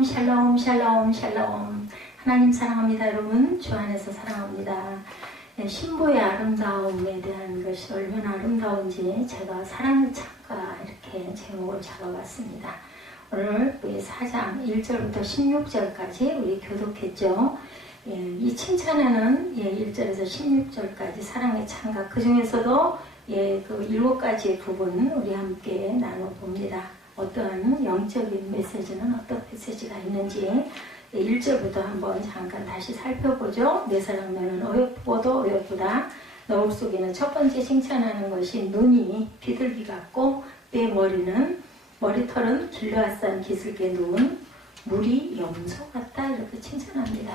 샬롬 샬롬 샬롬 샬롬. 하나님 사랑합니다. 여러분 주 안에서 사랑합니다. 신부의 아름다움에 대한 것이 얼마나 아름다운지 제가 사랑의 창가 이렇게 제목을 잡아봤습니다. 오늘 우리 4장 1절부터 16절까지 우리 교독했죠. 이 칭찬에는 1절에서 16절까지 사랑의 창가, 그 중에서도 그 7가지의 부분 우리 함께 나눠봅니다. 어떠한 영적인 메시지는 어떤 메시지가 있는지 1절부터 한번 잠깐 다시 살펴보죠. 내 사랑 너는 어여쁘고도 어여쁘다. 너울 속에는 첫 번째 칭찬하는 것이 눈이 비둘기 같고 내 머리털은 길르앗산 기슭에 누운 물이 염소 같다. 이렇게 칭찬합니다.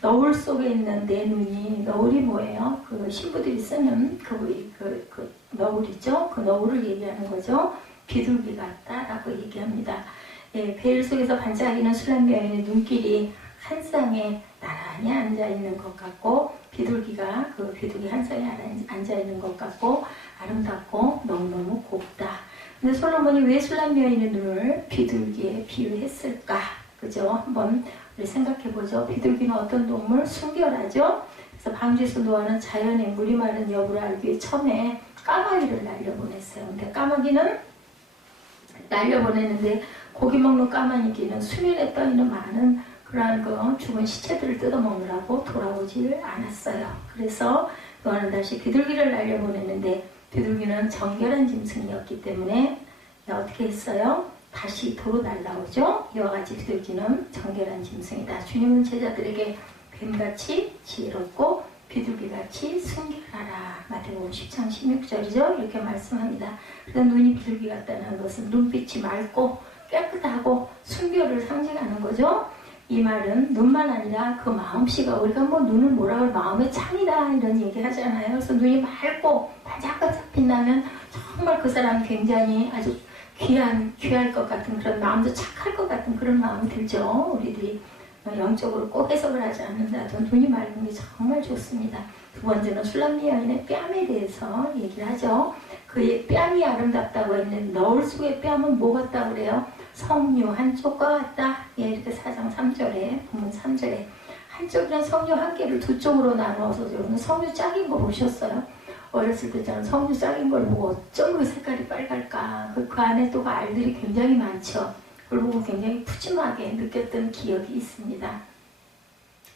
너울 속에 있는 내 눈이, 너울이 뭐예요? 그 신부들이 쓰는 그 너울이죠. 그 너울을 얘기하는 거죠. 비둘기 같다라고 얘기합니다. 베일 속에서 반짝이는 술람 여인의 눈길이 한 쌍에 나란히 앉아있는 것 같고, 비둘기가 그 비둘기 한 쌍에 앉아있는 것 같고 아름답고 너무너무 곱다. 근데 솔로몬이 왜 술람 여인의 눈을 비둘기에 비유했을까? 그죠? 한번 우리 생각해보죠. 비둘기는 어떤 동물? 순결하죠? 그래서 방주에서 노아는 자연의 물이 마른 여부를 알기 위해 처음에 까마귀를 날려보냈어요. 근데 까마귀는 날려보내는데 고기 먹는 까마귀는 수면에 떠있는 많은 그러한 죽은 시체들을 뜯어먹느라고 돌아오질 않았어요. 그래서 노아는 다시 비둘기를 날려보냈는데 비둘기는 정결한 짐승이었기 때문에 어떻게 했어요? 다시 도로 날라오죠. 이와 같이 비둘기는 정결한 짐승이다. 주님은 제자들에게 뱀같이 지혜롭고 비둘기같이 순결하라. 마태복음 10장 16절이죠. 이렇게 말씀합니다. 그래서 눈이 비둘기 같다는 것은 눈빛이 맑고 깨끗하고 순결을 상징하는 거죠. 이 말은 눈만 아니라 그 마음씨가, 우리가 뭐 눈을 뭐라 그래, 마음의 창이다 이런 얘기 하잖아요. 그래서 눈이 맑고 반짝반짝 빛나면 정말 그 사람 굉장히 아주 귀할 것 같은 그런 마음도 착할 것 같은 그런 마음이 들죠. 우리들이 영적으로 꼭 해석을 하지 않는다도 눈이 맑은 게 정말 좋습니다. 두 번째는 술람 여인의 뺨에 대해서 얘기를 하죠. 그의 뺨이 아름답다고 했는데 너울 속의 뺨은 뭐 같다고 그래요? 석류 한쪽과 같다. 이렇게 4장 3절에 본문 3절에 한쪽이랑 석류 한 개를 두 쪽으로 나누어서 여러분 석류 짝인 거 보셨어요? 어렸을 때 저는 석류 짝인 걸 보고 어쩜 그 색깔이 빨갈까. 그 안에 또 알들이 굉장히 많죠. 그걸 보고 굉장히 푸짐하게 느꼈던 기억이 있습니다.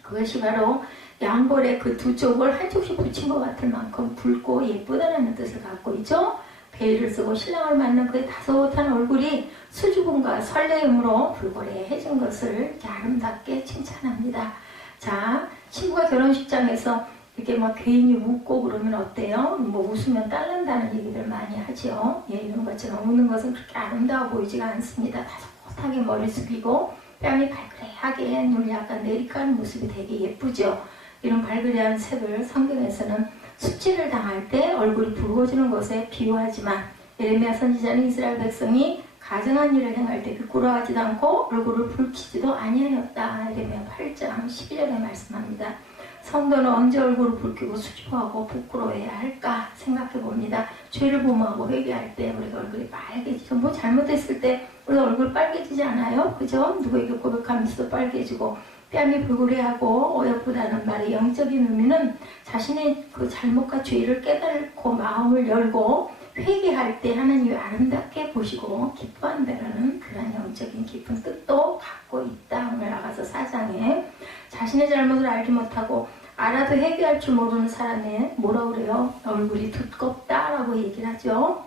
그것이 바로 양볼의 그 두 쪽을 한쪽씩 붙인 것 같을 만큼 붉고 예쁘다는 뜻을 갖고 있죠. 베일을 쓰고 신랑을 맞는 그의 다소곳한 얼굴이 수줍음과 설레임으로 불고래해진 것을 이렇게 아름답게 칭찬합니다. 자, 친구가 결혼식장에서 이렇게 막 괜히 웃고 그러면 어때요? 뭐 웃으면 딸난다는 얘기들 많이 하죠. 이런 것처럼 웃는 것은 그렇게 아름다워 보이지가 않습니다. 다소곳하게 머리 숙이고 뺨이 발그레하게 눈이 약간 내리까는 모습이 되게 예쁘죠. 이런 발그레한 색을 성경에서는 숙취를 당할 때 얼굴이 붉어지는 것에 비유하지만 예레미야 선지자는 이스라엘 백성이 가증한 일을 행할 때 부끄러워하지도 않고 얼굴을 붉히지도 아니하였다. 예레미야 8장 12절에 말씀합니다. 성도는 언제 얼굴을 붉히고 수줍어하고 부끄러워해야 할까 생각해 봅니다. 죄를 범하고 회개할 때 우리가 얼굴이 빨개지죠. 뭐 잘못했을 때 우리 얼굴 빨개지지 않아요? 그죠? 누구에게 고백하면서도 빨개지고 뺨이 불구레하고 어여쁘다는 말의 영적인 의미는 자신의 그 잘못과 죄를 깨닫고 마음을 열고 회개할 때 하나님이 아름답게 보시고 기뻐한다는 그런 영적인 깊은 뜻도 갖고 있다. 오늘 아가서 4장에 자신의 잘못을 알지 못하고 알아도 회개할 줄 모르는 사람의 뭐라 그래요? 얼굴이 두껍다라고 얘기를 하죠.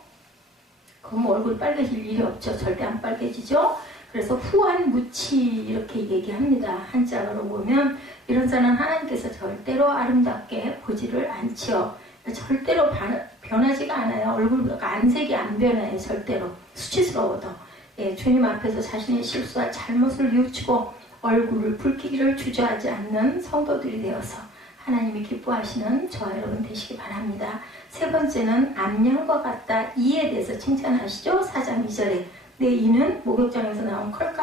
그럼 얼굴 빨개질 일이 없죠. 절대 안 빨개지죠. 그래서 후한 무치 이렇게 얘기합니다. 한자로 보면 이런 사람은 하나님께서 절대로 아름답게 보지를 않죠. 절대로 변하지가 않아요. 얼굴 안색이 안 변해요. 절대로 수치스러워도. 주님 앞에서 자신의 실수와 잘못을 뉘우치고 얼굴을 붉히기를 주저하지 않는 성도들이 되어서 하나님이 기뻐하시는 저와 여러분 되시기 바랍니다. 세 번째는 암양과 같다. 이에 대해서 칭찬하시죠. 4장 2절에 내 이는 목욕장에서 나온 털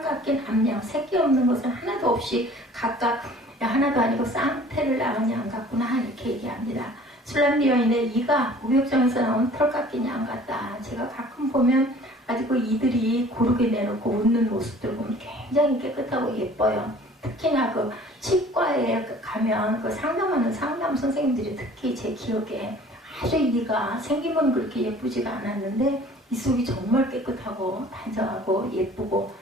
깎인 암양, 새끼 없는 것은 하나도 없이 각각 하나도 아니고 쌍태를 낳은 양 같구나 이렇게 얘기합니다. 술람 여인의 이가 목욕장에서 나온 털 깎인 양 같다. 제가 가끔 보면 아주 그 이들이 고르게 내놓고 웃는 모습들 보면 굉장히 깨끗하고 예뻐요. 특히나 그 치과에 가면 그 상담하는 상담 선생님들이 특히 제 기억에 아주 이가 생김은 그렇게 예쁘지가 않았는데 이 속이 정말 깨끗하고 단정하고 예쁘고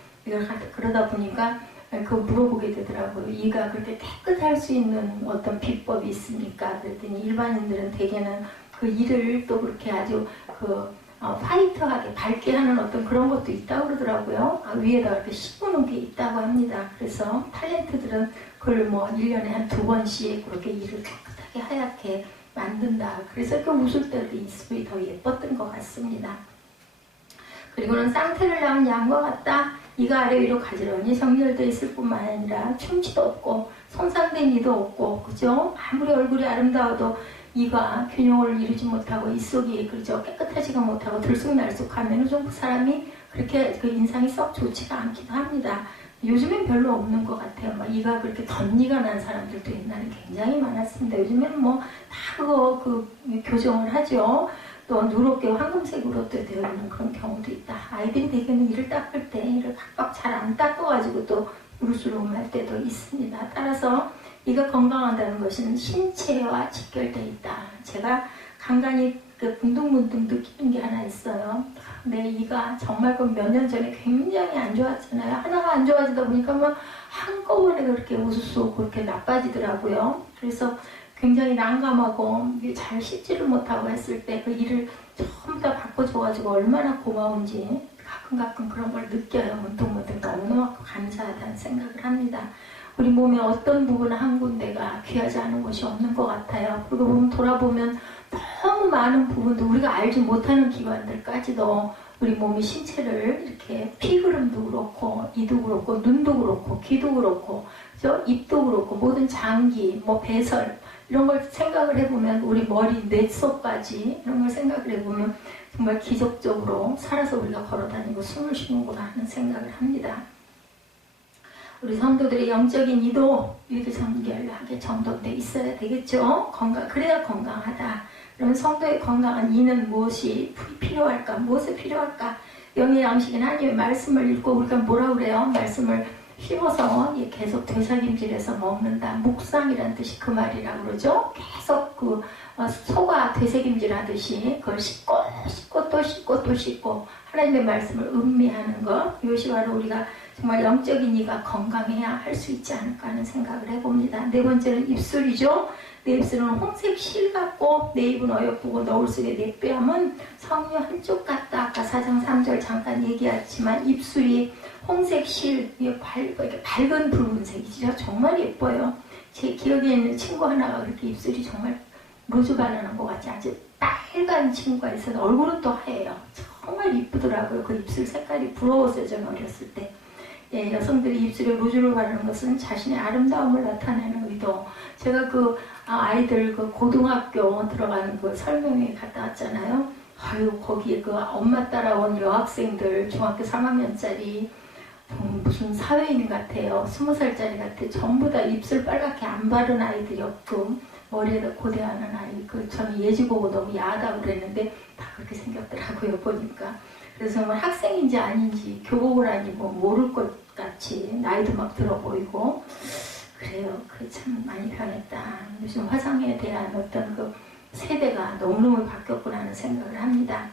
그러다 보니까 그 물어보게 되더라고요. 이가 그렇게 깨끗할 수 있는 어떤 비법이 있습니까? 그랬더니 일반인들은 대개는 그 이를 또 그렇게 아주 화이트하게 밝게 하는 어떤 그런 것도 있다고 그러더라고요. 위에다가 이렇게 씌우는 게 있다고 합니다. 그래서 탤런트들은 그걸 뭐 1년에 한 2번씩 그렇게 이를 깨끗하게 하얗게 만든다. 그래서 그 웃을 때 이 모습이 더 예뻤던 것 같습니다. 그리고는 쌍태를 낳은 양과 같다. 이가 아래 위로 가지런히 정렬되어 있을 뿐만 아니라 충치도 없고 손상된 이도 없고, 그죠? 아무리 얼굴이 아름다워도 이가 균형을 이루지 못하고 이 속이 그죠 깨끗하지가 못하고 들쑥날쑥하면 좀 그 사람이 그렇게 그 인상이 썩 좋지가 않기도 합니다. 요즘엔 별로 없는 것 같아요. 막 이가 그렇게 덧니가 난 사람들도 옛날에 굉장히 많았습니다. 요즘에는 뭐 다 그거 교정을 하죠. 또 누렇게 황금색으로 또 되어 있는 그런 경우도 있다. 아이들이 대개는 이를 닦을 때 이를 박박 잘 안 닦아가지고 또 우르스름할 때도 있습니다. 따라서 이가 건강하다는 것은 신체와 직결되어 있다. 제가 간간히 붕둥붕둥 느끼는 게 하나 있어요. 내 이가 정말 몇 년 전에 굉장히 안 좋았잖아요. 하나가 안 좋아지다 보니까 막 한꺼번에 그렇게 우수수 그렇게 나빠지더라고요. 그래서 굉장히 난감하고 잘 씻지를 못하고 했을 때 그 일을 전부 다 바꿔줘가지고 얼마나 고마운지 가끔 그런 걸 느껴요. 문득문득 너무너무 감사하다는 생각을 합니다. 우리 몸의 어떤 부분 한 군데가 귀하지 않은 것이 없는 것 같아요. 그리고 보면 돌아보면 너무 많은 부분도 우리가 알지 못하는 기관들까지도 우리 몸의 신체를 이렇게 피 흐름도 그렇고 이도 그렇고 눈도 그렇고 귀도 그렇고 입도 그렇고 모든 장기, 배설 이런 걸 생각을 해보면 우리 머리, 뇌 속까지 이런 걸 생각을 해보면 정말 기적적으로 살아서 우리가 걸어다니고 숨을 쉬는구나 하는 생각을 합니다. 우리 성도들의 영적인 이도 이렇게 정결하게 정돈돼 있어야 되겠죠. 그래야 건강하다. 그러면 성도의 건강한 이는 무엇이 필요할까? 무엇이 필요할까? 영의 양식인 하나님의 말씀을 읽고 우리가 뭐라 그래요? 말씀을 씹어서 계속 되새김질해서 먹는다. 묵상이란 뜻이 그 말이라고 그러죠. 계속 소가 되새김질 하듯이 그걸 씹고 또 씹고 하나님의 말씀을 음미하는 것. 이것이 바로 우리가 정말 영적인 이가 건강해야 할 수 있지 않을까 하는 생각을 해봅니다. 네 번째는 입술이죠. 내 입술은 홍색 실 같고 내 입은 어여쁘고 너울 속에 내 뺨은 석류 한쪽 같다. 아까 4장 3절 잠깐 얘기했지만 입술이 홍색 실, 밝은 붉은색이죠. 정말 예뻐요. 제 기억에 있는 친구 하나가 그렇게 입술이 정말 로즈 바나나인 것 같이 아주 빨간 친구가 있어서 얼굴은 또 하얘요. 정말 이쁘더라고요. 그 입술 색깔이 부러웠어요. 저는 어렸을 때. 예, 여성들이 입술에 로즈를 바르는 것은 자신의 아름다움을 나타내는 의도. 제가 아이들 고등학교 들어가는 설명회 갔다 왔잖아요. 아유, 거기에 엄마 따라온 여학생들 중학교 3학년짜리 무슨 사회인 같아요. 20살짜리 같아. 전부 다 입술 빨갛게 안 바른 아이들이었고 머리에다 고대하는 아이. 저는 예지 보고 너무 야하다고 그랬는데 다 그렇게 생겼더라고요. 보니까. 그래서 정말 학생인지 아닌지 교복을 안 입고 모를 것 같이 나이도 막 들어 보이고 그래요. 참 많이 변했다. 요즘 화장에 대한 어떤 세대가 너무너무 바뀌었구나 하는 생각을 합니다.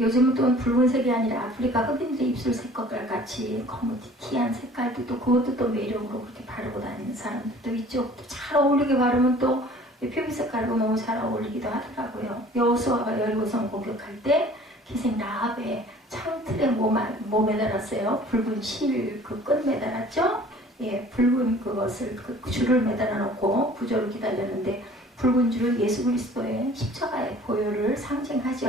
요즘은 또 붉은색이 아니라 아프리카 흑인들의 입술 색깔 같이 거무튀튀한 색깔도 또 그것도 또 매력으로 그렇게 바르고 다니는 사람들도 있죠. 또 잘 어울리게 바르면 또 피부 색깔과 너무 잘 어울리기도 하더라고요. 여호수아가 여리고성 공격할 때 기생 라합의 창틀에 몸에 달았어요. 붉은 실 끝 매달았죠. 예, 붉은 그것을 줄을 매달아 놓고 구조를 기다렸는데 붉은 줄은 예수 그리스도의 십자가의 보혈을 상징하죠.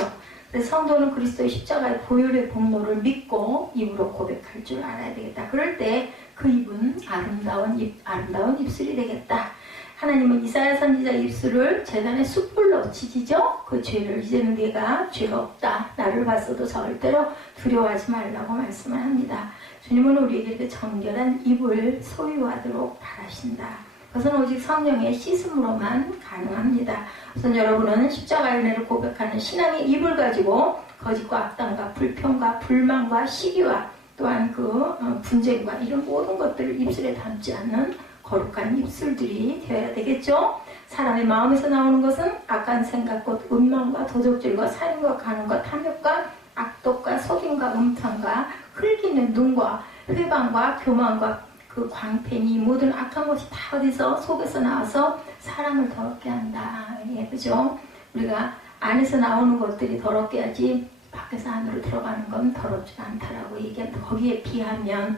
그래서 성도는 그리스도의 십자가의 보혈의 복로를 믿고 입으로 고백할 줄 알아야 되겠다. 그럴 때 그 입은 아름다운 입술이 되겠다. 하나님은 이사야 선지자 입술을 제단의 숯불로 지지죠. 그 죄를 이제는 네가 죄가 없다. 나를 봤어도 절대로 두려워하지 말라고 말씀을 합니다. 주님은 우리에게 이렇게 정결한 입을 소유하도록 바라신다. 그것은 오직 성령의 씻음으로만 가능합니다. 우선 여러분은 십자가의 은혜를 고백하는 신앙의 입을 가지고 거짓과 악담과 불평과 불만과 시기와 또한 분쟁과 이런 모든 것들을 입술에 담지 않는 거룩한 입술들이 되어야 되겠죠. 사람의 마음에서 나오는 것은 악한 생각, 곧 음란과 도적질과 살인과 간음과 탐욕과 악독과 속임과 음탕과 흘기는 눈과 회방과 교만과 광팬이 모든 악한 것이 다 어디서 속에서 나와서 사람을 더럽게 한다. 예, 그죠? 우리가 안에서 나오는 것들이 더럽게 하지 밖에서 안으로 들어가는 건 더럽지 않다라고 얘기합니다. 거기에 비하면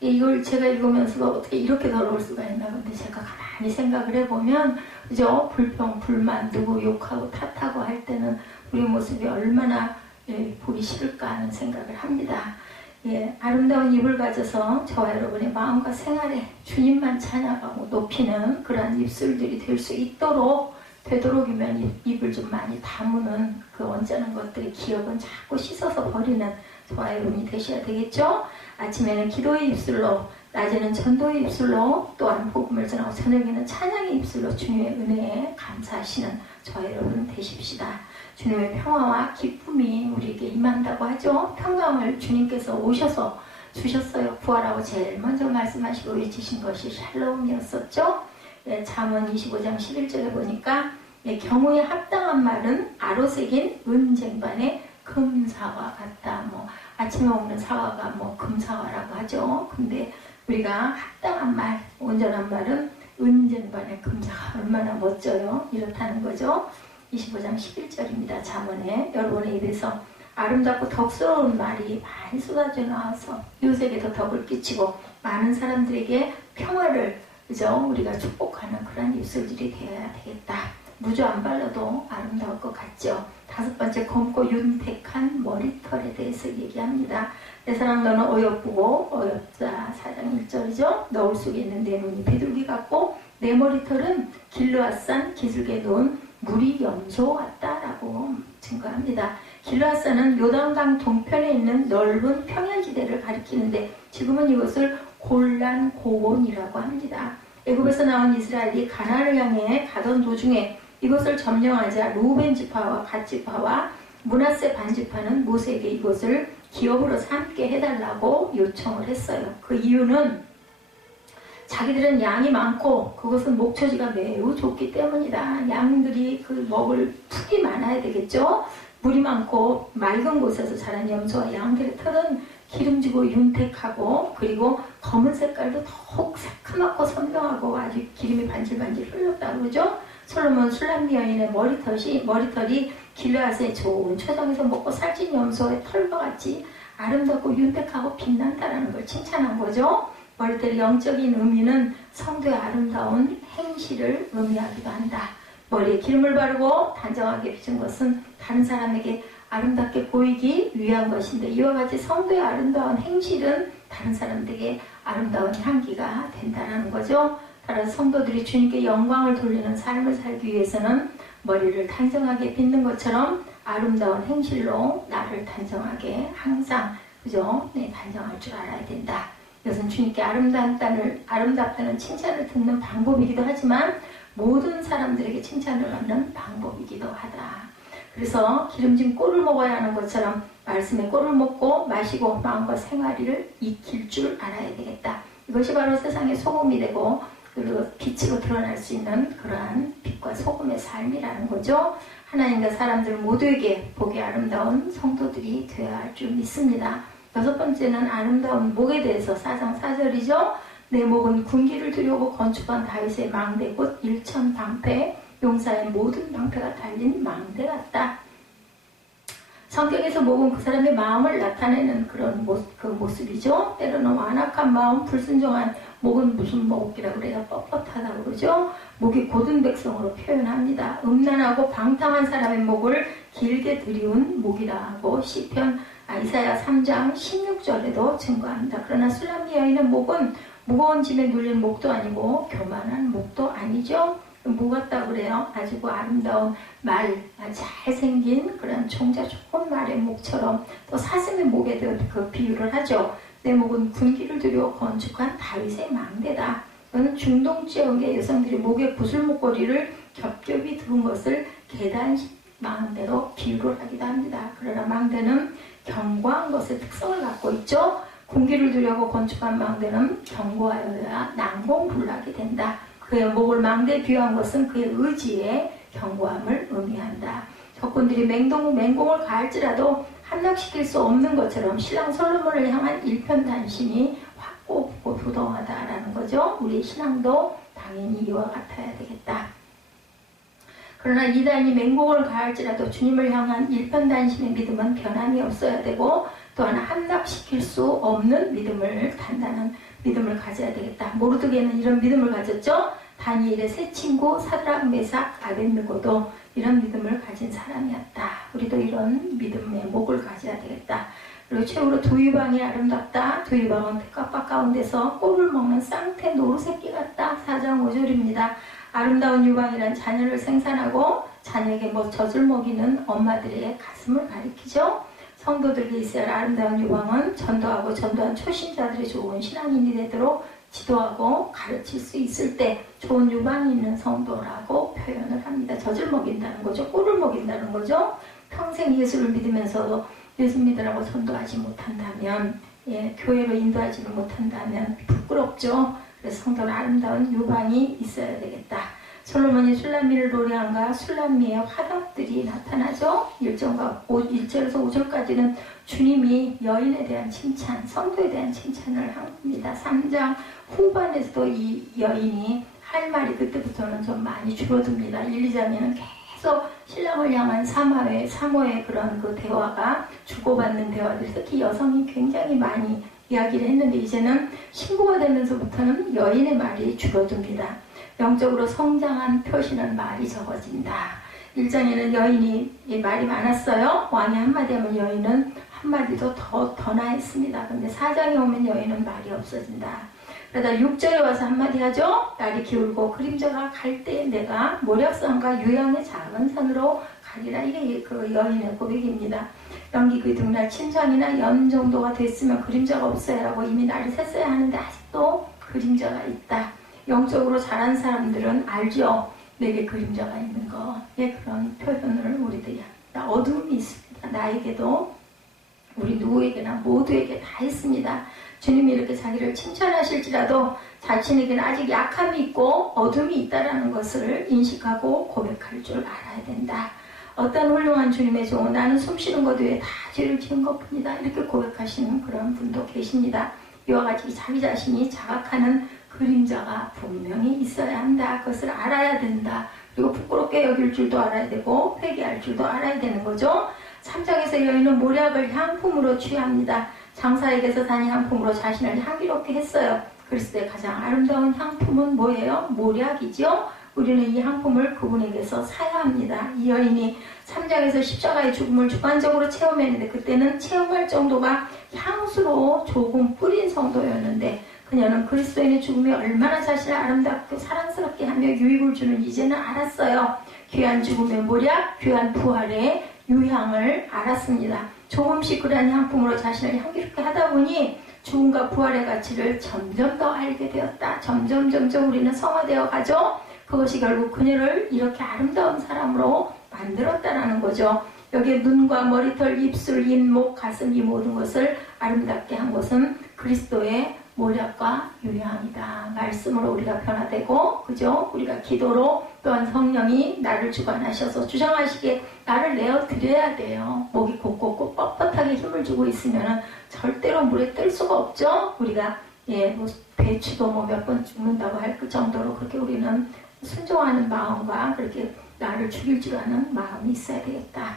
이걸 제가 읽으면서 어떻게 이렇게 더러울 수가 있나. 근데 제가 가만히 생각을 해보면 그죠? 불평, 불만, 누구 욕하고 탓하고 할 때는 우리 모습이 얼마나 보기 싫을까 하는 생각을 합니다. 예, 아름다운 입을 가져서 저와 여러분의 마음과 생활에 주님만 찬양하고 높이는 그러한 입술들이 될 수 있도록 되도록이면 입을 좀 많이 다무는 그 언짢은 것들의 기억은 자꾸 씻어서 버리는 저와 여러분이 되셔야 되겠죠? 아침에는 기도의 입술로, 낮에는 전도의 입술로, 또한 복음을 전하고 저녁에는 찬양의 입술로 주님의 은혜에 감사하시는 저와 여러분 되십시다. 주님의 평화와 기쁨이 우리에게 임한다고 하죠. 평강을 주님께서 오셔서 주셨어요. 구하라고 제일 먼저 말씀하시고 외치신 것이 샬롬이었었죠. 예, 잠언 25장 11절에 보니까 경우에 합당한 말은 아로새긴 은쟁반의 금사와 같다. 아침에 먹는 사과가 금사과라고 하죠. 근데 우리가 합당한 말, 온전한 말은 은쟁반의 금사과. 얼마나 멋져요. 이렇다는 거죠. 25장 11절입니다. 잠언에 여러분의 입에서 아름답고 덕스러운 말이 많이 쏟아져 나와서 이웃에게도 덕을 끼치고 많은 사람들에게 평화를 그죠? 우리가 축복하는 그런 입술들이 되어야 되겠다. 무조 안 발라도 아름다울 것 같죠. 5번째, 검고 윤택한 머리털에 대해서 얘기합니다. 내 사랑 너는 어여쁘고 어엽다. 4장 1절이죠. 너울 속에 있는 내 눈이 비둘기 같고 내 머리털은 길르앗산 기슭에 놓은 물이 염소 같다라고 증거합니다. 길르앗산은 요단강 동편에 있는 넓은 평야지대를 가리키는데 지금은 이것을 골란 고온이라고 합니다. 애굽에서 나온 이스라엘이 가나안을 향해 가던 도중에 이것을 점령하자 루벤 지파와 갓 지파와 므낫세 반 지파는 모세에게 이것을 기업으로 삼게 해달라고 요청을 했어요. 그 이유는 자기들은 양이 많고 그것은 목초지가 매우 좁기 때문이다. 양들이 먹을 풀이 많아야 되겠죠. 물이 많고 맑은 곳에서 자란 염소와 양들의 털은 기름지고 윤택하고 그리고 검은 색깔도 더욱 새카맣고 선명하고 아주 기름이 반질반질 흘렀다고 그러죠. 솔로몬 술람미 여인의 머리털이 길르앗의 좋은 초장에서 먹고 살찐 염소의 털과 같이 아름답고 윤택하고 빛난다라는 걸 칭찬한 거죠. 머리털의 영적인 의미는 성도의 아름다운 행실을 의미하기도 한다. 머리에 기름을 바르고 단정하게 빚은 것은 다른 사람에게 아름답게 보이기 위한 것인데 이와 같이 성도의 아름다운 행실은 다른 사람들에게 아름다운 향기가 된다는 거죠. 따라서 성도들이 주님께 영광을 돌리는 삶을 살기 위해서는 머리를 단정하게 빚는 것처럼 아름다운 행실로 나를 단정하게 항상 그죠? 단정할 줄 알아야 된다. 이것은 주님께 아름답다는 칭찬을 듣는 방법이기도 하지만 모든 사람들에게 칭찬을 받는 방법이기도 하다. 그래서 기름진 꼴을 먹어야 하는 것처럼 말씀의 꼴을 먹고 마시고 마음과 생활을 익힐 줄 알아야 되겠다. 이것이 바로 세상의 소금이 되고 그리고 빛으로 드러날 수 있는 그러한 빛과 소금의 삶이라는 거죠. 하나님과 사람들 모두에게 복이 아름다운 성도들이 되어야 할 줄 믿습니다. 6번째는 아름다운 목에 대해서 4장 4절이죠. 내 목은 군기를 들여오고 건축한 다윗의 망대 곧 일천방패 용사의 모든 방패가 달린 망대 같다. 성경에서 목은 그 사람의 마음을 나타내는 그런 모습이죠. 때로는 완악한 마음, 불순종한 목은 무슨 목이라고 그래요? 뻣뻣하다고 그러죠. 목이 고든 백성으로 표현합니다. 음란하고 방탕한 사람의 목을 길게 들이운 목이라 하고 시편 이사야 3장 16절에도 증거합니다. 그러나 술람미 여인의 목은 무거운 짐에 눌린 목도 아니고 교만한 목도 아니죠. 뭐 같다고 그래요? 아주 아름다운 말, 잘생긴 그런 총자 좋은 말의 목처럼 또 사슴의 목에 그 비유를 하죠. 내 목은 군기를 들여 건축한 다윗의 망대다. 이거는 중동 지역의 여성들이 목에 구슬 목걸이를 겹겹이 두은 것을 계단 망대로 비유를 하기도 합니다. 그러나 망대는 견고한 것의 특성을 갖고 있죠. 군기를 두려고 건축한 망대는 견고하여야 난공불락이 된다. 그의 목을 망대에 비유한 것은 그의 의지의 견고함을 의미한다. 적군들이 맹공을 가할지라도 함락시킬 수 없는 것처럼 신랑 솔로몬을 향한 일편단심이 확고하고 부동하다라는 거죠. 우리 신앙도 당연히 이와 같아야 되겠다. 그러나 이단이 맹공을 가할지라도 주님을 향한 일편단심의 믿음은 변함이 없어야 되고, 또한 함락시킬 수 없는 믿음을, 단단한 믿음을 가져야 되겠다. 모르드게는 이런 믿음을 가졌죠. 다니엘의 세 친구 사드락, 메삭, 아벳느고도 이런 믿음을 가진 사람이었다. 우리도 이런 믿음의 목을 가져야 되겠다. 그리고 최후로 두 유방이 아름답다. 두 유방은 백합밭 가운데서 꿀을 먹는 쌍태 노루새끼 같다. 4장 5절입니다. 아름다운 유방이란 자녀를 생산하고 자녀에게 젖을 먹이는 엄마들의 가슴을 가리키죠. 성도들에게 있어야 할 아름다운 유방은 전도하고 전도한 초신자들이 좋은 신앙인이 되도록 지도하고 가르칠 수 있을 때 좋은 유방이 있는 성도라고 표현을 합니다. 젖을 먹인다는 거죠. 꿀을 먹인다는 거죠. 평생 예수를 믿으면서도 예수 믿으라고 전도하지 못한다면, 교회로 인도하지 못한다면 부끄럽죠. 그래서 성도는 아름다운 유방이 있어야 되겠다. 솔로몬이 술람미를 노래한가 술람미의 화답들이 나타나죠. 1절에서 5절까지는 주님이 여인에 대한 칭찬, 성도에 대한 칭찬을 합니다. 3장 후반에서도 이 여인이 할 말이 그때부터는 좀 많이 줄어듭니다. 1, 2장에는 계속 신랑을 향한 사모의 그런 그 대화가, 주고받는 대화들, 특히 여성이 굉장히 많이 이야기를 했는데, 이제는 신부가 되면서부터는 여인의 말이 줄어듭니다. 영적으로 성장한 표시는 말이 적어진다. 1장에는 여인이 말이 많았어요. 왕이 한마디 하면 여인은 한마디도 더 나했습니다. 근데 4장에 오면 여인은 말이 없어진다. 그러다 6절에 와서 한마디 하죠. 날이 기울고 그림자가 갈 때 내가 모략산과 유양의 작은 산으로 가리라. 이게 그 여인의 고백입니다. 연기 그 등날 침상이나 연 정도가 됐으면 그림자가 없어야 하고 이미 날이 샜어야 하는데 아직도 그림자가 있다. 영적으로 자란 사람들은 알죠. 내게 그림자가 있는 거. 그런 표현을 우리들이 합니다. 어둠이 있습니다. 나에게도 우리 누구에게나 모두에게 다 있습니다. 주님이 이렇게 자기를 칭찬하실지라도 자신에게는 아직 약함이 있고 어둠이 있다는 것을 인식하고 고백할 줄 알아야 된다. 어떤 훌륭한 주님의 종, 나는 숨쉬는 것 외에 다 죄를 지은 것뿐이다. 이렇게 고백하시는 그런 분도 계십니다. 이와 같이 자기 자신이 자각하는 그림자가 분명히 있어야 한다. 그것을 알아야 된다. 그리고 부끄럽게 여길 줄도 알아야 되고 회개할 줄도 알아야 되는 거죠. 3장에서 여인은 모략을 향품으로 취합니다. 장사에게서 산 향품으로 자신을 향기롭게 했어요. 그리스도의 가장 아름다운 향품은 뭐예요? 모략이죠. 우리는 이 향품을 그분에게서 사야 합니다. 이 여인이 3장에서 십자가의 죽음을 주관적으로 체험했는데, 그때는 체험할 정도가 향수로 조금 뿌린 성도였는데, 그녀는 그리스도인의 죽음이 얼마나 자신을 아름답고 사랑스럽게 하며 유익을 주는 이제는 알았어요. 귀한 죽음의 모략, 귀한 부활의 유향을 알았습니다. 조금씩 그러한 향품으로 자신을 향기롭게 하다 보니 죽음과 부활의 가치를 점점 더 알게 되었다. 점점 우리는 성화되어 가죠. 그것이 결국 그녀를 이렇게 아름다운 사람으로 만들었다는 거죠. 여기에 눈과 머리털, 입술, 입, 목, 가슴, 이 모든 것을 아름답게 한 것은 그리스도의 모략과 유향이다. 말씀으로 우리가 변화되고, 그죠? 우리가 기도로 또한 성령이 나를 주관하셔서 주장하시기에 나를 내어드려야 돼요. 목이 곧곧고 뻣뻣하게 힘을 주고 있으면 절대로 물에 뜰 수가 없죠? 우리가, 배추도 몇 번 죽는다고 할 그 정도로 그렇게 우리는 순종하는 마음과 그렇게 나를 죽일 줄 아는 마음이 있어야 되겠다.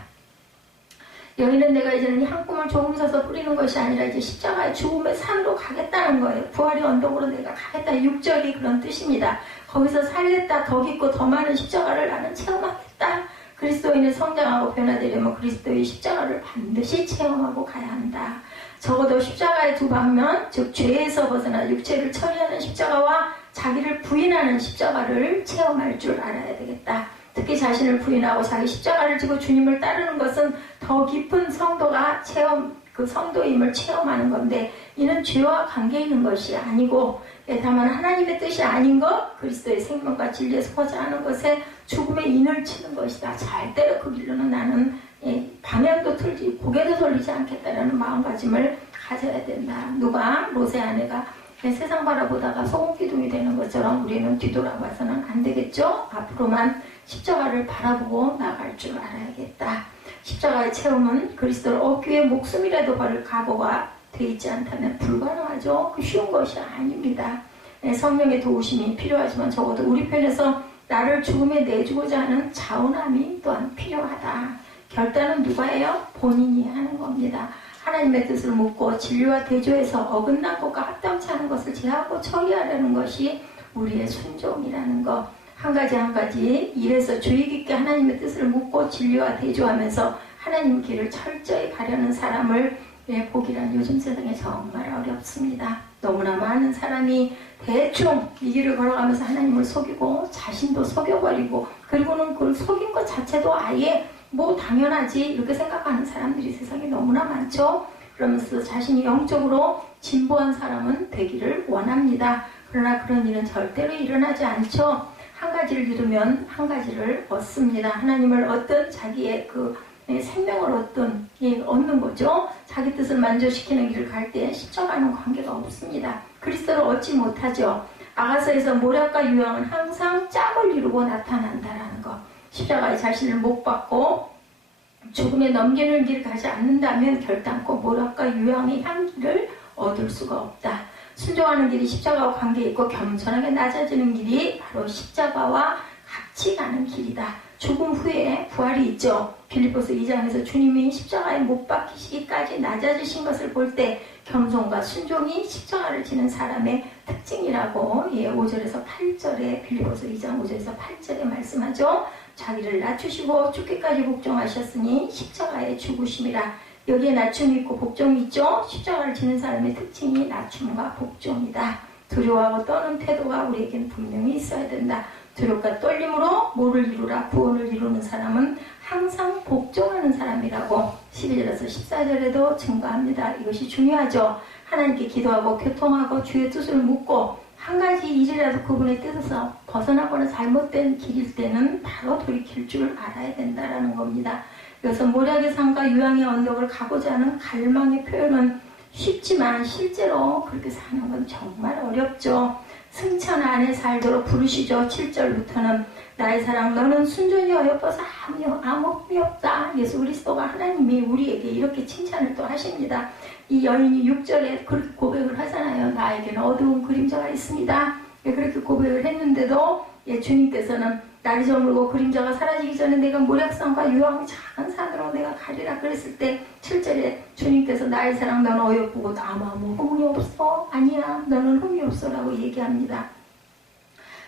여인은 내가 이제는 향품을 조금 사서 뿌리는 것이 아니라 이제 십자가의 죽음의 산으로 가겠다는 거예요. 부활의 언덕으로 내가 가겠다. 6절이 그런 뜻입니다. 거기서 살겠다. 더 깊고 더 많은 십자가를 나는 체험하겠다. 그리스도인을 성장하고 변화되려면 그리스도의 십자가를 반드시 체험하고 가야 한다. 적어도 십자가의 두 방면, 즉 죄에서 벗어나 육체를 처리하는 십자가와 자기를 부인하는 십자가를 체험할 줄 알아야 되겠다. 특히 자신을 부인하고 자기 십자가를 지고 주님을 따르는 것은 더 깊은 성도가 그 성도임을 체험하는 건데 이는 죄와 관계 있는 것이 아니고 다만 하나님의 뜻이 아닌 것, 그리스도의 생명과 진리에 서지 않은 것에 죽음의 인을 치는 것이다. 절대로 그 길로는 나는 방향도 틀지 고개도 돌리지 않겠다라는 마음가짐을 가져야 된다. 누가 롯의 아내가 세상 바라보다가 소금기둥이 되는 것처럼 우리는 뒤돌아봐서는 안 되겠죠. 앞으로만 십자가를 바라보고 나갈 줄 알아야겠다. 십자가의 체험은 그리스도를 얻기 위해 목숨이라도 버릴 각오가 돼 있지 않다면 불가능하죠. 그 쉬운 것이 아닙니다. 성령의 도우심이 필요하지만 적어도 우리 편에서 나를 죽음에 내주고자 하는 자원함이 또한 필요하다. 결단은 누가 해요? 본인이 하는 겁니다. 하나님의 뜻을 묻고 진리와 대조해서 어긋난 것과 합당치 않은 것을 제하고 처리하려는 것이 우리의 순종이라는 것. 한 가지 한 가지 일에서 주의 깊게 하나님의 뜻을 묻고 진리와 대조하면서 하나님 길을 철저히 가려는 사람을 보기란 요즘 세상에 정말 어렵습니다. 너무나 많은 사람이 대충 이 길을 걸어가면서 하나님을 속이고 자신도 속여버리고 그리고는 그 속인 것 자체도 아예 뭐 당연하지 이렇게 생각하는 사람들이 세상에 너무나 많죠. 그러면서 자신이 영적으로 진보한 사람은 되기를 원합니다. 그러나 그런 일은 절대로 일어나지 않죠. 한 가지를 잃으면 한 가지를 얻습니다. 하나님을 얻든 자기의 그 생명을 얻는 거죠. 자기 뜻을 만족시키는 길을 갈 때 십자가는 관계가 없습니다. 그리스도를 얻지 못하죠. 아가서에서 모략과 유황은 항상 짝을 이루고 나타난다라는 것. 십자가에 자신을 못 박고 죽음에 넘기는 길을 가지 않는다면 결단코 모략과 유황의 향기를 얻을 수가 없다. 순종하는 길이 십자가와 관계있고 겸손하게 낮아지는 길이 바로 십자가와 같이 가는 길이다. 죽음 후에 부활이 있죠. 빌립보서 2장에서 주님이 십자가에 못 박히시기까지 낮아지신 것을 볼 때 겸손과 순종이 십자가를 지는 사람의 특징이라고 5절에서 8절에 빌립보서 2장 5절에서 8절에 말씀하죠. 자기를 낮추시고 죽기까지 복종하셨으니 십자가에 죽으심이라. 여기에 낮춤이 있고 복종이 있죠. 십자가를 지는 사람의 특징이 낮춤과 복종이다. 두려워하고 떠는 태도가 우리에게는 분명히 있어야 된다. 두렵과 떨림으로 뭐를 이루라 구원을 이루는 사람은 항상 복종하는 사람이라고 12절에서 14절에도 증거합니다. 이것이 중요하죠. 하나님께 기도하고 교통하고 주의 뜻을 묻고 한 가지 일이라도 그분의 뜻에서 벗어나거나 잘못된 길일 때는 바로 돌이킬 줄 알아야 된다는 겁니다. 그래서 모략의 산과 유황의 언덕을 가고자 하는 갈망의 표현은 쉽지만 실제로 그렇게 사는 건 정말 어렵죠. 승천 안에 살도록 부르시죠. 7절부터는 나의 사랑 너는 순전히 어여뻐서 아무 흠이 없다. 예수 그리스도가 하나님이 우리에게 이렇게 칭찬을 또 하십니다. 이 여인이 6절에 그렇게 고백을 하잖아요. 나에게는 어두운 그림자가 있습니다. 그렇게 고백을 했는데도 주님께서는 날이 저물고 그림자가 사라지기 전에 내가 모략산과 유황의 작은 산으로 내가 가리라 그랬을 때 7절에 주님께서 나의 사랑 너는 어여쁘고 아무 흠이 없어. 아니야 너는 흠이 없어 라고 얘기합니다.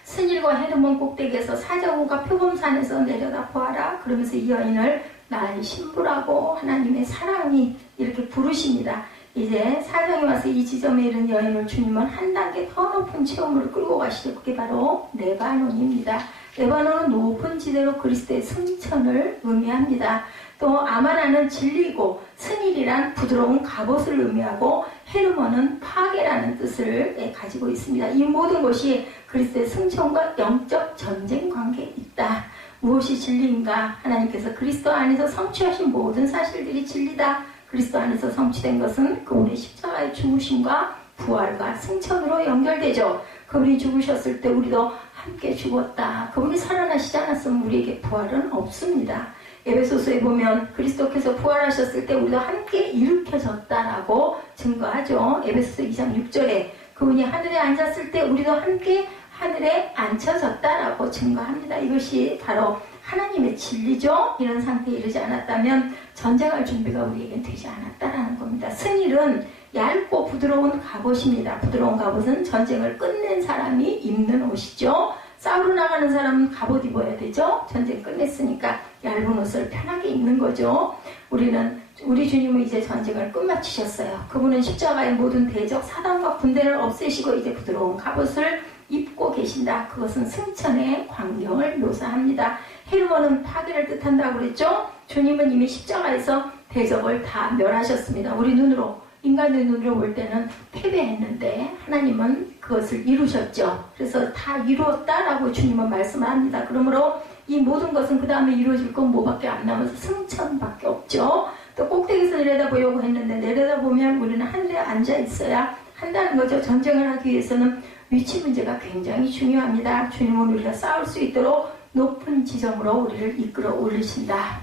스닐과 헤르몬 꼭대기에서 사자고가 표범산에서 내려다 보아라. 그러면서 이 여인을 나의 신부라고 하나님의 사랑이 이렇게 부르십니다. 이제 사정이 와서 이 지점에 이른 여인을 주님은 한 단계 더 높은 체험으로 끌고 가시죠. 그게 바로 레바논입니다. 레바논은 높은 지대로 그리스도의 승천을 의미합니다. 또 아마나는 진리고 스닐이란 부드러운 갑옷을 의미하고 헤르몬은 파괴라는 뜻을 가지고 있습니다. 이 모든 것이 그리스도의 승천과 영적 전쟁 관계에 있다. 무엇이 진리인가? 하나님께서 그리스도 안에서 성취하신 모든 사실들이 진리다. 그리스도 안에서 성취된 것은 그분의 십자가의 죽으심과 부활과 승천으로 연결되죠. 그분이 죽으셨을 때 우리도 함께 죽었다. 그분이 살아나시지 않았으면 우리에게 부활은 없습니다. 에베소서에 보면 그리스도께서 부활하셨을 때 우리도 함께 일으켜졌다라고 증거하죠. 에베소서 2장 6절에 그분이 하늘에 앉았을 때 우리도 함께 하늘에 앉혀졌다라고 증거합니다. 이것이 바로 하나님의 진리죠. 이런 상태에 이르지 않았다면 전쟁할 준비가 우리에겐 되지 않았다라는 겁니다. 스닐은 얇고 부드러운 갑옷입니다. 부드러운 갑옷은 전쟁을 끝낸 사람이 입는 옷이죠. 싸우러 나가는 사람은 갑옷 입어야 되죠. 전쟁 끝냈으니까 얇은 옷을 편하게 입는 거죠. 우리 주님은 이제 전쟁을 끝마치셨어요. 그분은 십자가의 모든 대적 사단과 군대를 없애시고 이제 부드러운 갑옷을 입고 계신다. 그것은 승천의 광경을 묘사합니다. 헤르몬은 파괴를 뜻한다고 그랬죠. 주님은 이미 십자가에서 대적을 다 멸하셨습니다. 우리 눈으로, 인간의 눈으로 볼 때는 패배했는데 하나님은 그것을 이루셨죠. 그래서 다 이루었다라고 주님은 말씀을 합니다. 그러므로 이 모든 것은 그 다음에 이루어질 건 뭐밖에 안 남아서 승천밖에 없죠. 또 꼭대기에서 내려다보려고 했는데 내려다보면 우리는 하늘에 앉아 있어야 한다는 거죠. 전쟁을 하기 위해서는 위치 문제가 굉장히 중요합니다. 주님은 우리가 싸울 수 있도록 높은 지점으로 우리를 이끌어 올리신다.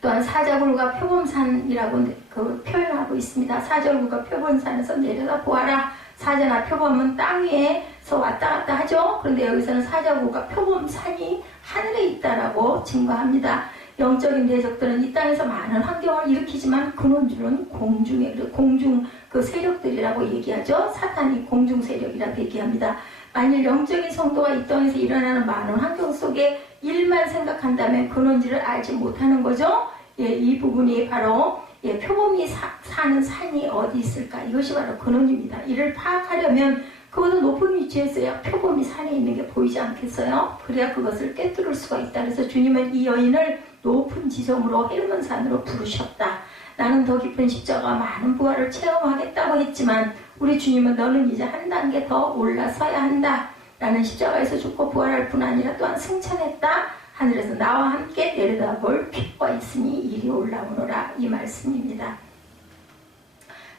또한 사자굴과 표범산이라고 그 표현하고 있습니다. 사자굴과 표범산에서 내려다 보아라. 사자나 표범은 땅 위에서 왔다 갔다 하죠. 그런데 여기서는 사자굴과 표범산이 하늘에 있다라고 증거합니다. 영적인 대적들은 이 땅에서 많은 환경을 일으키지만 근원주는 공중 그 세력들이라고 얘기하죠. 사탄이 공중 세력이라고 얘기합니다. 만일 영적인 성도가 이 땅에서 일어나는 많은 환경 속에 일만 생각한다면 근원지를 알지 못하는 거죠. 예, 이 부분이 바로 표범이 사는 산이 어디 있을까? 이것이 바로 근원입니다. 이를 파악하려면 그보다 높은 위치에 있어야 표범이 산에 있는 게 보이지 않겠어요? 그래야 그것을 꿰뚫을 수가 있다. 그래서 주님은 이 여인을 높은 지점으로 헬몬산으로 부르셨다. 나는 더 깊은 십자가 많은 부활을 체험하겠다고 했지만 우리 주님은 너는 이제 한 단계 더 올라서야 한다. 나는 십자가에서 죽고 부활할 뿐 아니라 또한 승천했다. 하늘에서 나와 함께 내려다볼 빛과 있으니 이리 올라오노라. 이 말씀입니다.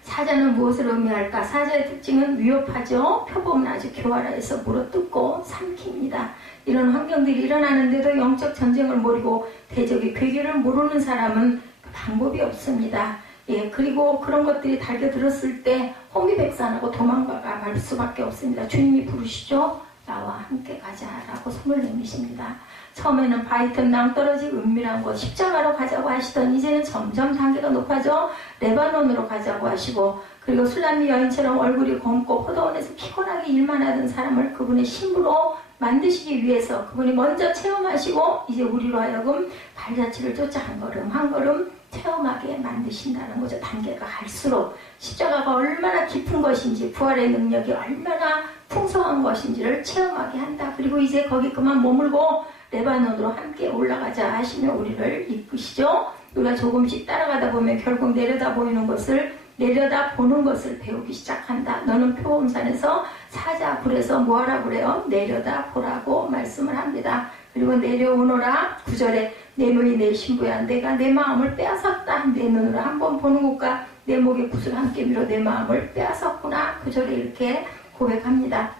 사자는 무엇을 의미할까? 사자의 특징은 위협하죠. 표범은 아주 교활해서 물어뜯고 삼킵니다. 이런 환경들이 일어나는데도 영적 전쟁을 모르고 대적의 괴계를 모르는 사람은 방법이 없습니다. 예, 그리고 그런 것들이 달겨들었을 때 혼비백산하고 도망가 갈 수밖에 없습니다. 주님이 부르시죠. 나와 함께 가자라고 손을 내미십니다. 처음에는 바위틈 낭떠러지 은밀한 곳 십자가로 가자고 하시던 이제는 점점 단계가 높아져 레바논으로 가자고 하시고 그리고 술람미 여인처럼 얼굴이 검고 포도원에서 피곤하게 일만 하던 사람을 그분의 신부로 만드시기 위해서 그분이 먼저 체험하시고 이제 우리로 하여금 발자취를 쫓아 한 걸음 한 걸음 체험하게 만드신다는 거죠. 단계가 갈수록 십자가가 얼마나 깊은 것인지 부활의 능력이 얼마나 풍성한 것인지를 체험하게 한다. 그리고 이제 거기 그만 머물고 레바논으로 함께 올라가자 하시며 우리를 이끄시죠. 우리가 조금씩 따라가다 보면 결국 내려다보는 것을 배우기 시작한다. 너는 표범산에서 사자굴에서 뭐하라 그래요? 내려다보라고 말씀을 합니다. 그리고 내려오너라 9절에 내 눈이 내 신부야 내가 내 마음을 빼앗았다. 내 눈으로 한번 보는 것과 내 목에 붓을 함께 밀어 내 마음을 빼앗았구나. 9절에 이렇게 고백합니다.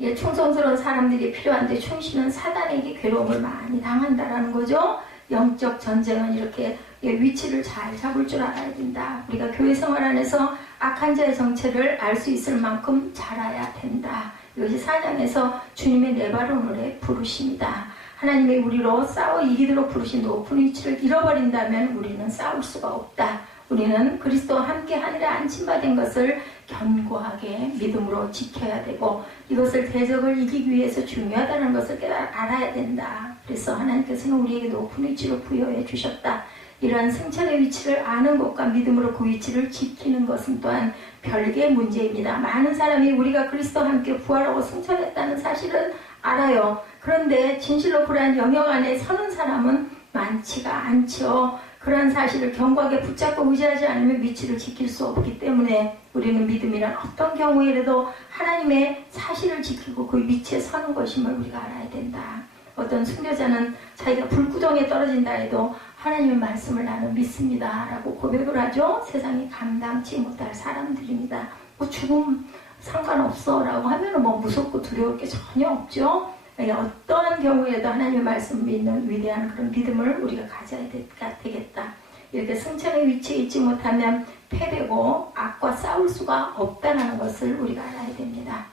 예, 충성스러운 사람들이 필요한데 충신은 사단에게 괴로움을 많이 당한다라는 거죠. 영적 전쟁은 이렇게 위치를 잘 잡을 줄 알아야 된다. 우리가 교회 생활 안에서 악한 자의 정체를 알 수 있을 만큼 잘 알아야 된다. 이것이 사장에서 주님의 네바로노의 부르심이다. 하나님의 우리로 싸워 이기도록 부르신 높은 위치를 잃어버린다면 우리는 싸울 수가 없다. 우리는 그리스도와 함께 하늘에 안침받은 것을 견고하게 믿음으로 지켜야 되고 이것을 대적을 이기기 위해서 중요하다는 것을 알아야 된다. 그래서 하나님께서는 우리에게 높은 위치를 부여해 주셨다. 이러한 승천의 위치를 아는 것과 믿음으로 그 위치를 지키는 것은 또한 별개의 문제입니다. 많은 사람이 우리가 그리스도와 함께 부활하고 승천했다는 사실은 알아요. 그런데 진실로 그러한 영역 안에 서는 사람은 많지가 않죠. 그러한 사실을 견고하게 붙잡고 의지하지 않으면 위치를 지킬 수 없기 때문에 우리는 믿음이란 어떤 경우에라도 하나님의 사실을 지키고 그 위치에 서는 것임을 우리가 알아야 된다. 어떤 순교자는 자기가 불구덩이에 떨어진다 해도 하나님의 말씀을 나는 믿습니다 라고 고백을 하죠. 세상이 감당치 못할 사람들입니다. 뭐 죽음 상관없어 라고 하면 뭐 무섭고 두려울 게 전혀 없죠. 어떠한 경우에도 하나님의 말씀 믿는 위대한 그런 믿음을 우리가 가져야 되겠다. 이렇게 승천의 위치에 있지 못하면 패배고 악과 싸울 수가 없다는 것을 우리가 알아야 됩니다.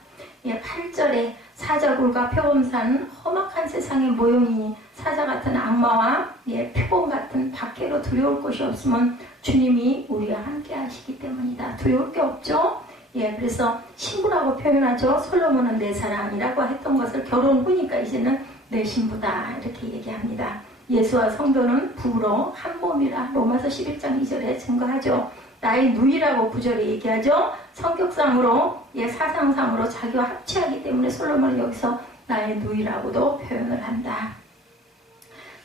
8절에 사자굴과 표범산 험악한 세상의 모형이니 사자 같은 악마와 표범 같은 박해로 두려울 것이 없으면 주님이 우리와 함께 하시기 때문이다. 두려울 게 없죠. 그래서 신부라고 표현하죠. 솔로몬은 내 사랑이라고 했던 것을 결혼 후니까 이제는 내 신부다 이렇게 얘기합니다. 예수와 성도는 부부로 한 몸이라 로마서 11장 2절에 증거하죠. 나의 누이라고 9절에 얘기하죠. 성격상으로 사상상으로 자기와 합치하기 때문에 솔로몬은 여기서 나의 누이라고도 표현을 한다.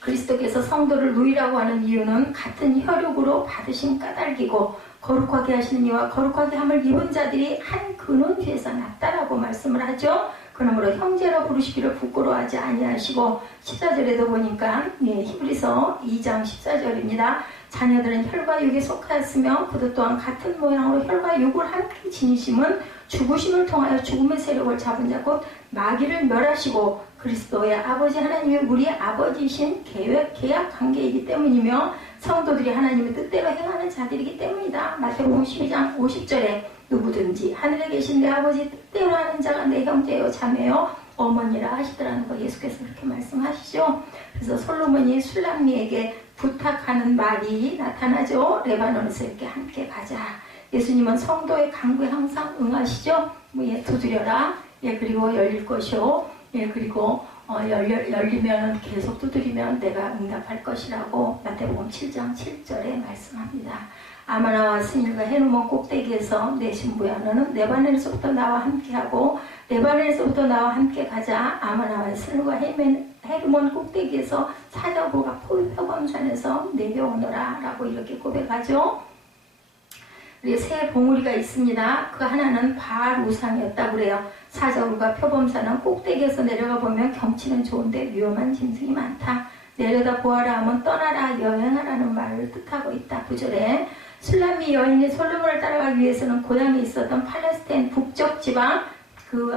그리스도께서 성도를 누이라고 하는 이유는 같은 혈육으로 받으신 까닭이고 거룩하게 하시는 이와 거룩하게 함을 입은 자들이 한 근원 위에서 났다라고 말씀을 하죠. 그러므로 형제로 부르시기를 부끄러워하지 아니하시고 14절에도 보니까 히브리서 2장 14절입니다. 자녀들은 혈과 육에 속하였으며 그도 또한 같은 모양으로 혈과 육을 함께 지니심은 죽으심을 통하여 죽음의 세력을 잡은 자 곧 마귀를 멸하시고 그리스도의 아버지 하나님이 우리의 아버지이신 계약 관계이기 때문이며 성도들이 하나님의 뜻대로 행하는 자들이기 때문이다. 마태복음 12장 50절에 누구든지 하늘에 계신 내 아버지 뜻대로 하는 자가 내 형제요 자매요 어머니라 하시더라는 거 예수께서 그렇게 말씀하시죠. 그래서 솔로몬이 술람미에게 부탁하는 말이 나타나죠. 레바논에서 이렇게 함께 가자. 예수님은 성도의 간구에 항상 응하시죠. 두드려라. 그리고 열릴 것이요. 그리고 열리면 계속 두드리면 내가 응답할 것이라고 마태복음 7장 7절에 말씀합니다. 아마나와 스닐과 헤르몬 꼭대기에서 내 신부야 너는 레바논에서부터 나와 함께하고 레바논에서부터 나와 함께 가자. 아마나와 스닐과 헤르몬 꼭대기에서 사자고가 표범산에서 내려오너라 라고 이렇게 고백하죠. 세 봉우리가 있습니다. 그 하나는 바알 우상이었다고 그래요. 사자굴과 표범산은 꼭대기에서 내려가 보면 경치는 좋은데 위험한 짐승이 많다. 내려다 보아라 하면 떠나라 여행하라는 말을 뜻하고 있다. 9절에 술람미 여인이 솔로몬을 따라가기 위해서는 고향에 있었던 팔레스타인 북쪽 지방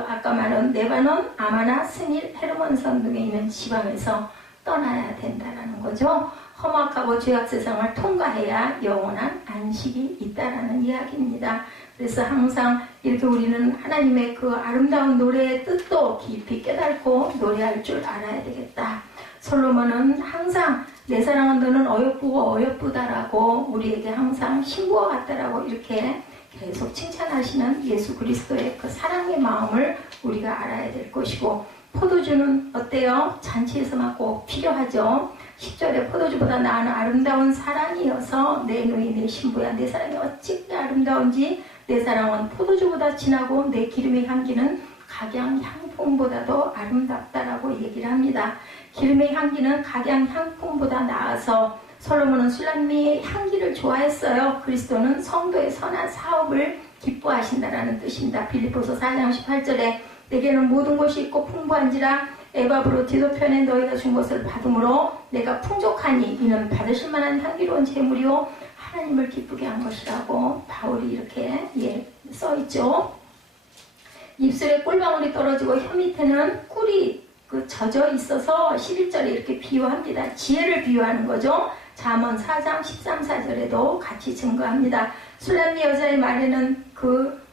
아까 말한 레바논, 아마나, 스닐, 헤르몬성 등에 있는 지방에서 떠나야 된다라는 거죠. 험악하고 죄악 세상을 통과해야 영원한 안식이 있다라는 이야기입니다. 그래서 항상 이렇게 우리는 하나님의 그 아름다운 노래의 뜻도 깊이 깨닫고 노래할 줄 알아야 되겠다. 솔로몬은 항상 내 사랑은 너는 어여쁘고 어여쁘다라고 우리에게 항상 신부와 같다라고 이렇게 계속 칭찬하시는 예수 그리스도의 그 사랑의 마음을 우리가 알아야 될 것이고 포도주는 어때요? 잔치에서만 꼭 필요하죠. 10절에 포도주보다 나은 아름다운 사랑이어서 내 누이 내 신부야 내 사랑이 어찌 아름다운지 내 사랑은 포도주보다 진하고 내 기름의 향기는 각양 향품보다도 아름답다라고 얘기를 합니다. 기름의 향기는 각양 향품보다 나아서 솔로몬은 술람미의 향기를 좋아했어요. 그리스도는 성도의 선한 사업을 기뻐하신다라는 뜻입니다. 빌립보서 4장 18절에 내게는 모든 것이 있고 풍부한지라 에바브로 디도편에 너희가 준 것을 받음으로 내가 풍족하니 이는 받으실 만한 향기로운 재물이요 하나님을 기쁘게 한 것이라고 바울이 이렇게 써있죠. 입술에 꿀방울이 떨어지고 혀 밑에는 꿀이 젖어 있어서 11절에 이렇게 비유합니다. 지혜를 비유하는 거죠. 잠언 4장 13, 14절에도 같이 증거합니다. 술람미 여자의 말에는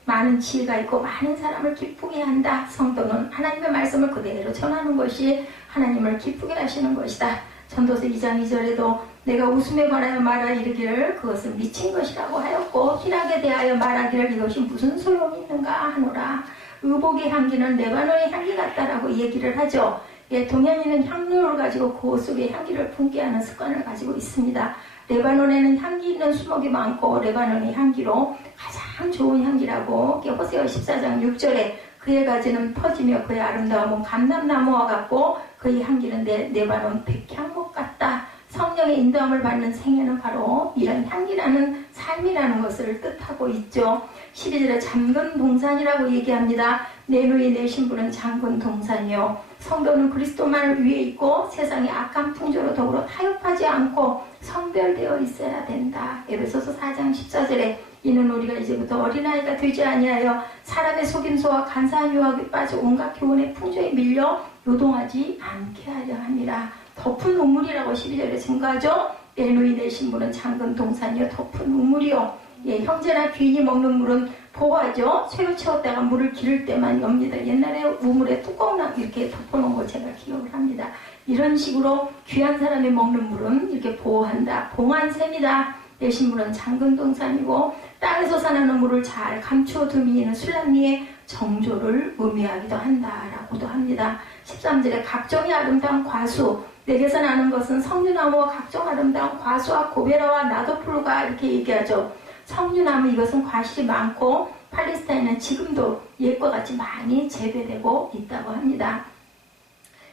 많은 지혜가 있고 많은 사람을 기쁘게 한다. 성도는 하나님의 말씀을 그대로 전하는 것이 하나님을 기쁘게 하시는 것이다. 전도서 2장 2절에도 내가 웃음에 관하여 말하 이르기를 그것은 미친 것이라고 하였고 희락에 대하여 말하기를 이것이 무슨 소용이 있는가 하노라. 의복의 향기는 레바논의 향기 같다라고 얘기를 하죠. 동양인은 향료를 가지고 그 속에 향기를 품게 하는 습관을 가지고 있습니다. 레바논에는 향기 있는 수목이 많고 레바논의 향기로 가장 좋은 향기라고 호세아 14장 6절에 그의 가지는 퍼지며 그의 아름다움은 감람나무와 같고 그의 향기는 레바논 백향목 같다. 성령의 인도함을 받는 생애는 바로 이런 향기라는 삶이라는 것을 뜻하고 있죠. 12절에 잠근 동산이라고 얘기합니다. 내 누이 내 신부는 잠근 동산이요. 성도는 그리스도만을 위해 있고 세상의 악한 풍조로 더불어 타협하지 않고 성별되어 있어야 된다. 에베소서 4장 14절에 이는 우리가 이제부터 어린아이가 되지 아니하여 사람의 속임수와 간사한 유혹에 빠져 온갖 교훈의 풍조에 밀려 요동하지 않게 하려 함이라. 덮은 우물이라고 12절에 증거하죠. 내 누이 내 신부는 잠근 동산이요 덮은 우물이요. 형제나 귀인이 먹는 물은 보호하죠. 쇠로 채웠다가 물을 기를 때만 엽니다. 옛날에 우물에 뚜껑 이렇게 덮어놓은 걸 제가 기억을 합니다. 이런 식으로 귀한 사람이 먹는 물은 이렇게 보호한다. 봉한 셈이다. 내 신부는 잠근 동산이고 땅에서 사나는 물을 잘 감추어 두미는 술람미의 정조를 의미하기도 한다라고도 합니다. 13절에 각종의 아름다운 과수 내게서 나는 것은 석류나무와 각종 아름다운 과수와 고베라와 나도풀루가 이렇게 얘기하죠. 석류나무 이것은 과실이 많고 팔레스타인은 지금도 옛과 같이 많이 재배되고 있다고 합니다.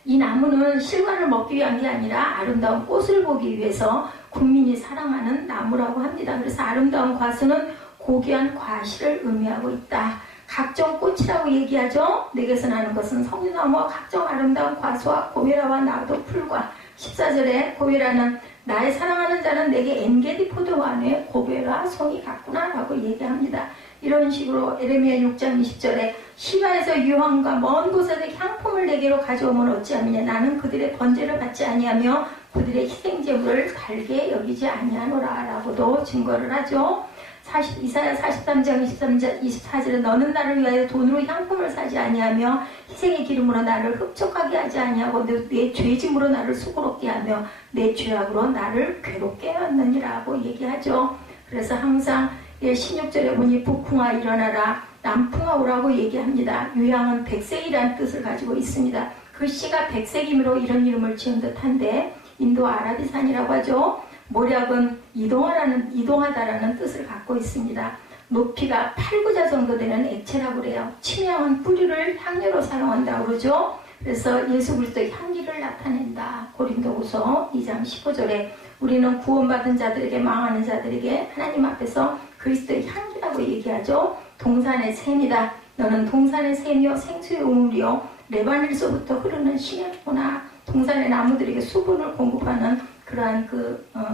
이 나무는 실과를 먹기 위한 게 아니라 아름다운 꽃을 보기 위해서 국민이 사랑하는 나무라고 합니다. 그래서 아름다운 과수는 고귀한 과실을 의미하고 있다. 각종 꽃이라고 얘기하죠. 내게서 나는 것은 석류나무와 각종 아름다운 과수와 고베라와 나도 풀과 14절에 고베라는 나의 사랑하는 자는 내게 엔게디 포도원의 고베라 송이 같구나 라고 얘기합니다. 이런 식으로 에레미야 6장 20절에 시바에서 유황과 먼 곳에서 향품을 내게로 가져오면 어찌하느냐. 나는 그들의 번제를 받지 아니하며 그들의 희생제물을 달게 여기지 아니하노라 라고도 증거를 하죠. 이사야 43장 24절에 너는 나를 위하여 돈으로 향품을 사지 아니하며 희생의 기름으로 나를 흡족하게 하지 아니하고 내 죄짐으로 나를 수고롭게 하며 내 죄악으로 나를 괴롭게 하느니라고 얘기하죠. 그래서 항상 16절에 보니 북풍아 일어나라 남풍아 오라고 얘기합니다. 유향은 백색이라는 뜻을 가지고 있습니다. 그 씨가 백색이므로 이런 이름을 지은 듯한데 인도 아라비산이라고 하죠. 모략은 이동하다라는 뜻을 갖고 있습니다. 높이가 8구자 정도 되는 액체라고 그래요. 침향은 뿌리를 향료로 사용한다고 그러죠. 그래서 예수 그리스도의 향기를 나타낸다. 고린도후서 2장 15절에 우리는 구원받은 자들에게 망하는 자들에게 하나님 앞에서 그리스도의 향기라고 얘기하죠. 동산의 샘이다. 너는 동산의 샘이요 생수의 우물이요 레바논에서부터 흐르는 시내구나. 동산의 나무들에게 수분을 공급하는 그러한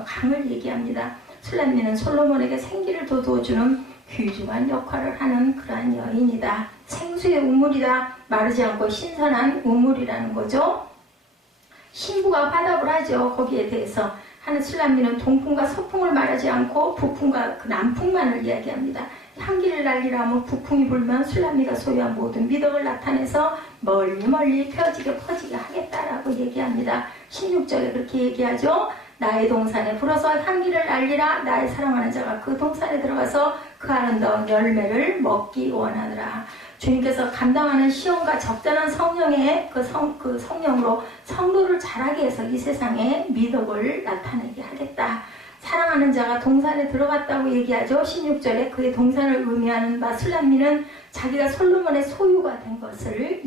강을 얘기합니다. 술람미는 솔로몬에게 생기를 돋워주는 귀중한 역할을 하는 그러한 여인이다. 생수의 우물이다. 마르지 않고 신선한 우물이라는 거죠. 신부가 화답을 하죠. 거기에 대해서 하는 술람미는 동풍과 서풍을 말하지 않고 북풍과 그 남풍만을 이야기합니다. 향기를 날리라면 북풍이 불면 술람미가 소유한 모든 미덕을 나타내서 멀리 펴지게 퍼지게 하겠다라고 얘기합니다. 16절에 그렇게 얘기하죠. 나의 동산에 불어서 향기를 날리라. 나의 사랑하는 자가 그 동산에 들어가서 그 아름다운 열매를 먹기 원하느라. 주님께서 감당하는 시험과 적절한 성령의 그 성령으로 성도를 자라게 해서 이 세상에 미덕을 나타내게 하겠다. 사랑하는 자가 동산에 들어갔다고 얘기하죠. 16절에 그의 동산을 의미하는 바 술람미는 자기가 솔로몬의 소유가 된 것을